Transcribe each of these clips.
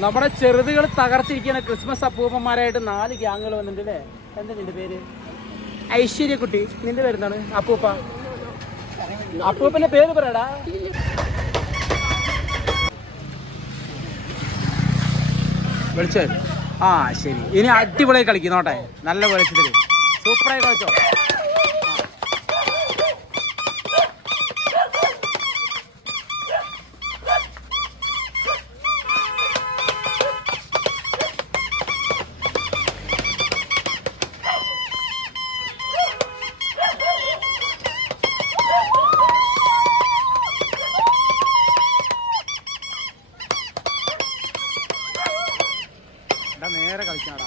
നമ്മുടെ ചെറുതുകൾ തകർത്തിരിക്കുന്ന ക്രിസ്മസ് അപ്പൂപ്പന്മാരായിട്ട് 4 ഗ്യാങ്ങുകൾ വന്നിട്ടുണ്ട് അല്ലേ? എന്താ നിന്റെ പേര്? ഐശ്വര്യക്കുട്ടി. നിന്റെ പേരെന്താണ്? അപ്പൂപ്പ. അപ്പൂപ്പന്റെ പേര് പറയടാ. വിളിച്ചോ? ആ ശരി, ഇനി അടിപൊളിയായി കളിക്കുന്നോട്ടെ. നല്ല വെളിച്ചത്തില് സൂപ്പറായി കളിച്ചോ. നേരെ കളിക്കാടാ.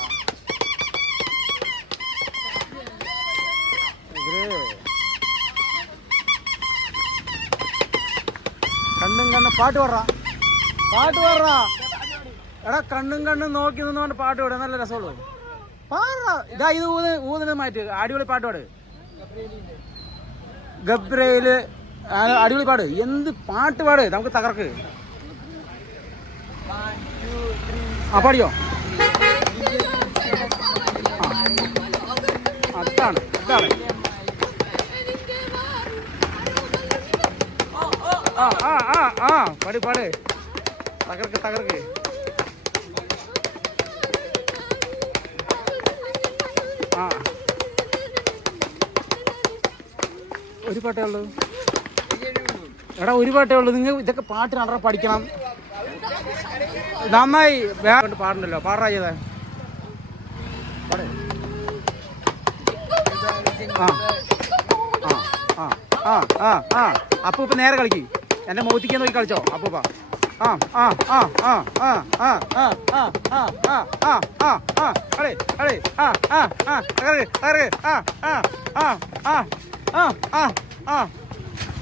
കണ്ണും കണ്ണും പാട്ട് പാടാ. എടാ കണ്ണും കണ്ണും നോക്കി നിന്നോണ്ട് പാട്ട് പാടുക. നല്ല രസമുള്ളൂ. പാടാ. ഇതാ ഇത് ഊതിന് മാറ്റി അടിപൊളി പാട്ട് പാട്. ഗബ്രയില് അടിപൊളി പാട്. എന്ത് പാട്ട് പാട്, നമുക്ക് തകർക്ക്. ആ പാടിയോ? അതാണ് അതാണ്. പാട് പാട്. തകർക്ക് തകർക്ക്. ആ ഒരു പാട്ടേ ഉള്ളൂ. എടാ ഒരു പാട്ടേ ഉള്ളൂ. നിങ്ങൾ ഇതൊക്കെ പാട്ട് നട പഠിക്കണം. നന്നായി വേറെ പാടുണ്ടല്ലോ. പാടാ ചെയ്തേ. അപ്പൂപ്പ നേരെ കളിക്ക്. എന്റെ മൗത്തിക്കാൻ നോക്കി കളിച്ചോ അപ്പൂപ്പ.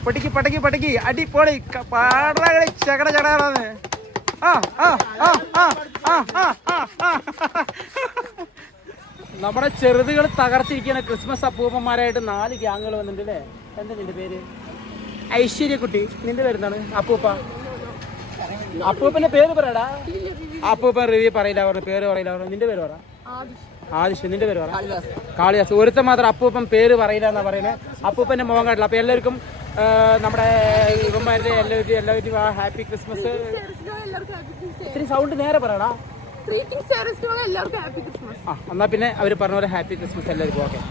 പട്ടിക്ക് പട്ടക്ക് പട്ടക്ക് അടിപൊളി പാടാ കളി. ചകട ചടാറാന്ന്. നമ്മുടെ ചെറുതുകൾ തകർത്തിരിക്കുന്ന ക്രിസ്മസ് അപ്പൂപ്പന്മാരായിട്ട് 4 ഗ്യാങ്ങുകൾ വന്നിട്ടുണ്ട് അല്ലേ? എന്താ നിന്റെ പേര്? ഐശ്വര്യക്കുട്ടി. നിന്റെ പേരെന്താണ്? അപ്പൂപ്പ. അപ്പൂപ്പന്റെ പേര് പറയടാ. അപ്പൂപ്പൻ റിവ്യൂ പറയില്ല പറഞ്ഞു, പേര് പറയില്ല പറഞ്ഞു. നിന്റെ പേര് പറ. ആദിശ്. നിന്റെ പേര് പറ. കാളിദാസ്. ഒരുത്തൻ മാത്രം അപ്പൂപ്പൻ പേര് പറയില്ല എന്നാ പറയുന്നത്. അപ്പൂപ്പന്റെ മുഖം കാട്ടില്ല. അപ്പൊ എല്ലാവർക്കും നമ്മുടെ ഇവന്മാരുടെ എല്ലാവരും ഹാപ്പി ക്രിസ്മസ്. ഇത്തിരി സൗണ്ട് നേരെ പറയടാ. എല്ലാവർക്കും ഹാപ്പി ക്രിസ്മസ്. എന്നാ പിന്നെ അവർ പറഞ്ഞ പോലെ ഹാപ്പി ക്രിസ്മസ് എല്ലാവർക്കും. ഓക്കെ.